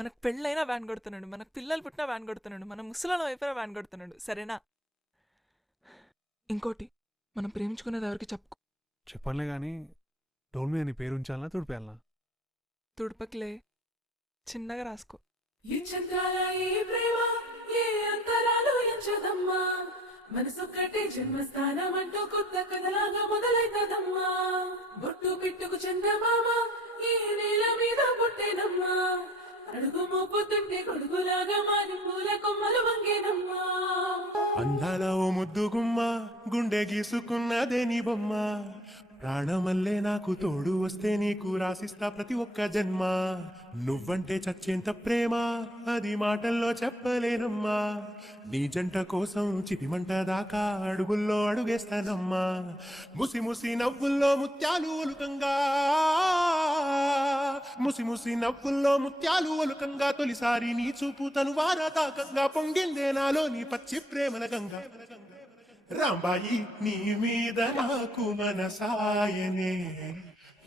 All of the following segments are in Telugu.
మనకు పెళ్ళైనా వ్యాన్ కొడుతున్నాడు, మనకు పిల్లలు పుట్టినా వ్యాన్ కొడుతున్నాడు, మన ముసలాలం అయిపోయినా వ్యాన్ కొడుతున్నాడు. సరేనా? ఇంకోటి, మనం ప్రేమించుకునేది ఎవరికి చెప్పుకో. చెప్పనులే కానీ డోల్ మీద నీ పేరు ఉంచాలనా తుడిపేయాలనా? తుడుపకిలే, చిన్నగా రాసుకో. ఈ చంద్రాల ఈ ప్రేమ ఏ అంతరాలు ఎంచదమ్మా, మనసొక్కటి జన్మస్థానం అంటూ కొత్త కథలాగా మొదలైతదమ్మా. బొట్టు పిట్టుకు చందమామ ఈ నేల మీద పుట్టేనమ్మా, అడుగు మోపుతుంటే కొడుకులాగా మారి పూల కొమ్మలు వంగేనమ్మా. అందాల ఓ ముద్దు గుమ్మ, గుండె గీసుకున్నదే నీ బొమ్మ, ప్రాణమల్లే నాకు తోడు వస్తే నీకు రాసిస్తా ప్రతి ఒక్క జన్మ. నువ్వంటే చచ్చేంత ప్రేమ అది మాటల్లో చెప్పలేనమ్మా, నీ జంట కోసం చితిమంట దాకా అడుగుల్లో అడుగేస్తానమ్మా. ముసి ముసి నవ్వుల్లో ముత్యాలు ఒలుకంగా, ముసి ముసి నవ్వుల్లో ముత్యాలు ఒలుకంగా, తొలిసారి నీ చూపు తను వారాతాకంగా పొంగిందే నాలో నీ పచ్చి ప్రేమల గంగా. రాంబాయి నీ మీద నాకు మనసాయనే,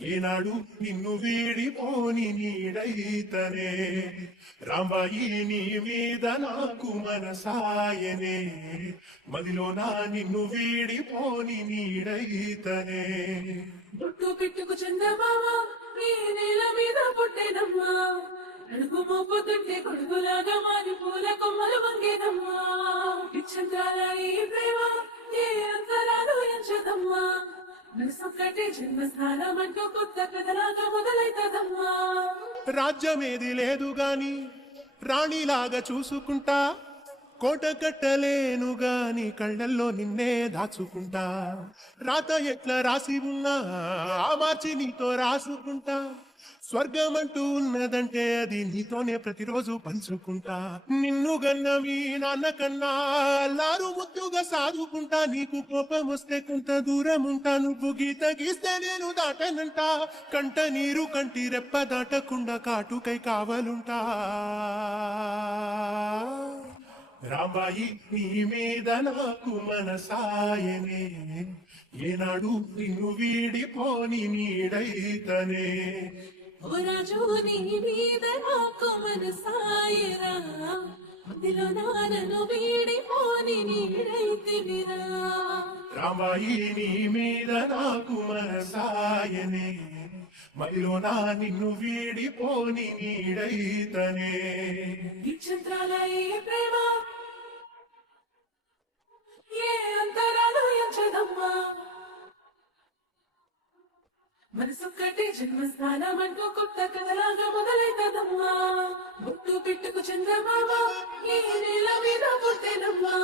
ఏనాడు నిన్ను వీడిపోని నీడైతనే. రాంబాయి నీ మీద నాకు మనసాయనే, మదిలో నా నిన్ను వీడిపోని నీడైతనే. బొట్టు పిట్టుకు చందమామ ఈ నేల మీద పుట్టేనమ్మా, అడుగు మోపుతుంటే కొడుకులాగా మారి పూల కొమ్మలు వంగేనమ్మా. ఈ చంద్రాల ఈ ప్రేమ ఏ అంతరాలు ఎంచదమ్మా, మనసొక్కటి జన్మస్థానం అంటూ కొత్త కథలాగా మొదలైతదమ్మా. రాజ్యమేది లేదు గాని రాణిలాగా చూసుకుంటా, కోట కట్టలేను గాని కళ్ళల్లో నిన్నే దాచుకుంటా. రాత ఎట్లా రాసి ఉన్నా ఆ మార్చి నీతో రాసుకుంటా, స్వర్గం అంటూ ఉన్నదంటే అది నీతోనే ప్రతిరోజు పంచుకుంటా. నిన్ను గన్న మీ నాన్న కన్నా అల్లారు ముద్దుగా సాదుకుంటా, నీకు కోపం వస్తే కొంత దూరం ఉంటా, నువ్వు గీత గీస్తే నేను దాటనంట, కంట నీరు కంటి రెప్ప దాటకుండా కాటుకై కావలుంటా. రాంబాయి నీ మీద నాకు మనసాయనే, ఏనాడు నిన్ను వీడిపోని నీడైతనే. ఓ రాజు నీ మీద నాకు మనసాయరా, మదిలో నాలను వీడిపోని నీడైతివిరా. రాంబాయి నీ మీద నాకు మనసాయనే, మదిలో నా నిన్ను వీడిపోని నీడైతనే. ఈ చంద్రాల ఈ ప్రేమ ఏ అంతరాలు ఎంచదమ్మా, మనసొక్కటి జన్మస్థానం అంటూ కొత్త కథలాగా మొదలైతదమ్మా. బొట్టు పిట్టుకు చందమామ ఈ నేల మీద పుట్టేనమ్మా,